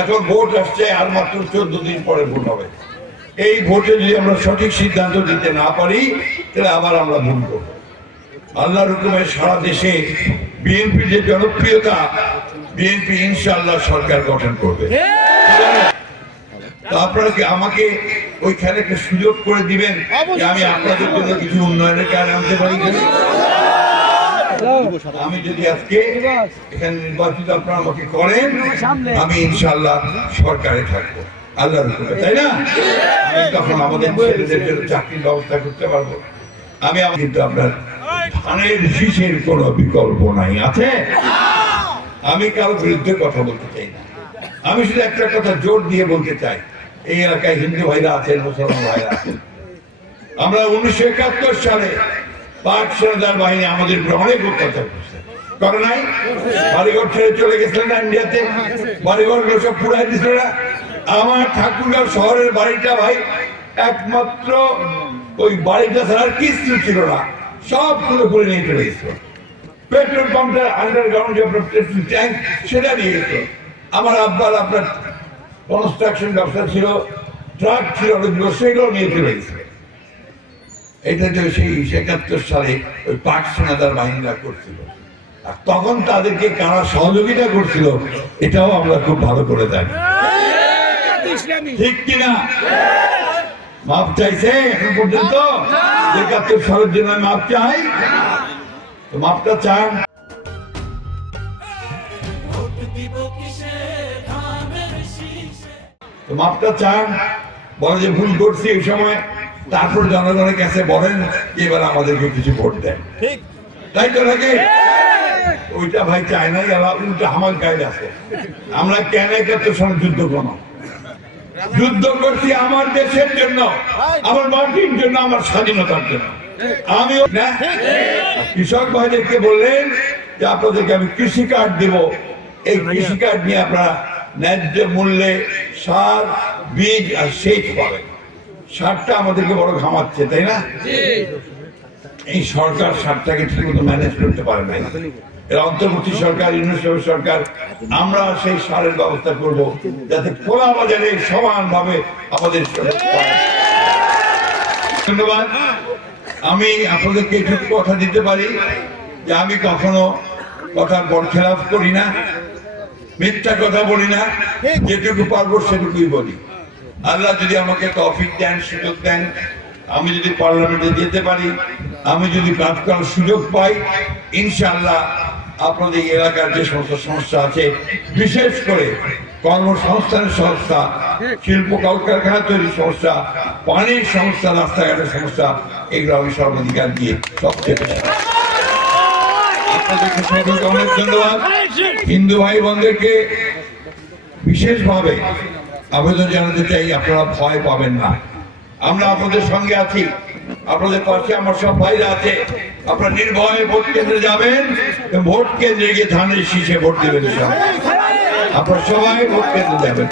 এখন ভোট আসছে, আর মাত্র 14 দিন পরে ভোট হবে। এই ভোটে যদি আমরা সঠিক সিদ্ধান্ত দিতে না পারি তাহলে আবার আমরা ভুল করব। আল্লাহর হুকুমে সারা দেশে বিএনপির যে জনপ্রিয়তা, বিএনপি ইনশাআল্লাহ সরকার গঠন করবে। তো আপনারা কি আমাকে ওইখানে একটা সুযোগ করে দিবেন যে আমি আপনাদের জন্য কিছু উন্নয়নের কাজ আনতে পারি? আমি যদি আজকে এখানে নির্বাচিত আপনারা আমাকে করেন, আমি ইনশাআল্লাহ সরকারে থাকবো আল্লাহর হুকুমে, তাই না? আমি তখন আমাদের ছেলেদের জন্য চাকরির ব্যবস্থা করতে পারবো। আমি কিন্তু আপনার ধানের শীষের কোনো বিকল্প নাই, আছে? আমি কারোর বিরুদ্ধে কথা বলতে চাই না। আমি শুধু একটা কথা জোর দিয়ে বলতে চাই, এই এলাকায় হিন্দু ভাইরা আছেন, মুসলমান ভাইরা আছেন। আমরা 1971 সালে পাক সেনাদার বাহিনী আমাদের অনেক অত্যাচার করছে, করে নাই? বাড়িঘর ছেড়ে চলে গেছিলেন না ইন্ডিয়াতে? বাড়িঘর সব পুরাই দিছিল না? আমার ঠাকুরগাঁও শহরের বাড়িটা ভাই একমাত্র ওই বাড়িটা ছাড়া কিছু ছিল না, সবগুলো করে নিয়ে চলে গেছিল। পেট্রোল পাম্পটা আন্ডারগ্রাউন্ড যে আপনার পেট্রোল ট্যাঙ্ক সেটা নিয়ে গেছিল। আমার আব্বার আপনার কনস্ট্রাকশন ব্যবসা ছিল, ট্রাক ছিল, সেগুলো নিয়ে চলে গেছিল। এটা যে সেই 71 সালে ওই পাক সেনাদার বাহিনীরা করছিল, আর তখন তাদেরকে কারা সহযোগিতা করছিল এটাও আমরা খুব ভালো করে জানি, ঠিক কিনা? মাপ চাইছে এখন পর্যন্ত? 71 সালের জন্য মাপ চাই, তো মাপটা চান। তো মাপটা চান, বলে যে ভুল করছি এই সময়, তারপর জনগণের কাছে বলেন এবার আমাদেরকে কিছু ভোট দেন, তাই তো নাকি? ওইটা ভাই চায় না, উল্টা আমার গায়ে আছে। আমরা কেন 71 সালে যুদ্ধ করব? যুদ্ধ করছি আমার দেশের জন্য, আমার মাটির জন্য, আমার স্বাধীনতার জন্য। আমি কৃষক ভাইদেরকে বললেন যে আপনাদেরকে আমি কৃষি কার্ড দেব, এই কৃষি কার্ড নিয়ে আপনারা ন্যায্য মূল্যে সার, বীজ আর সেচ পাবেন। সারটা আমাদেরকে বড় ঘামাচ্ছে, তাই না? এই সরকার সারটাকে ঠিক মতো ম্যানেজ করতে পারে না। এর অন্তর্বর্তী সরকার, ইউনিট সরকার, আমরা সেই সারের ব্যবস্থা করব যাতে খোলা বাজারে সমানভাবে আমাদের। ধন্যবাদ। আমি আপনাদেরকে একটু কথা দিতে পারি যে আমি কখনো কথার বরখেলাপ করি না, মিথ্যা কথা বলি না, যেটুকু পারবো সেটুকুই বলি। আল্লাহ যদি আমাকে তৌফিক দেন, সুযোগ দেন, আমি যদি পার্লামেন্টে যেতে পারি, আমি যদি কাজ করার সুযোগ পাই, ইনশাআল্লাহ আপনাদের এলাকার যে সমস্ত সমস্যা আছে, বিশেষ করে কর্মসংস্থানের সমস্যা, শিল্প কলকারখানা তৈরির সমস্যা, পানির সমস্যা, রাস্তাঘাটের সমস্যা, এগুলো আমি সর্বাধিকার দিয়ে সবচেয়ে আপনাদেরকে সবাইকে অনেক ধন্যবাদ। হিন্দু ভাই বোনদেরকে বিশেষভাবে আবেদন জানাতে চাই, আপনারা ভয় পাবেন না, আমরা আপনাদের সঙ্গে আছি, আপনাদের পাশে আমার সব ভাইরা আছে। আপনারা নির্ভয়ে ভোট কেন্দ্রে যাবেন, ভোট কেন্দ্রে গিয়ে ধানের শীষে ভোট দেবেন। আপনারা সবাই ভোট কেন্দ্রে যাবেন।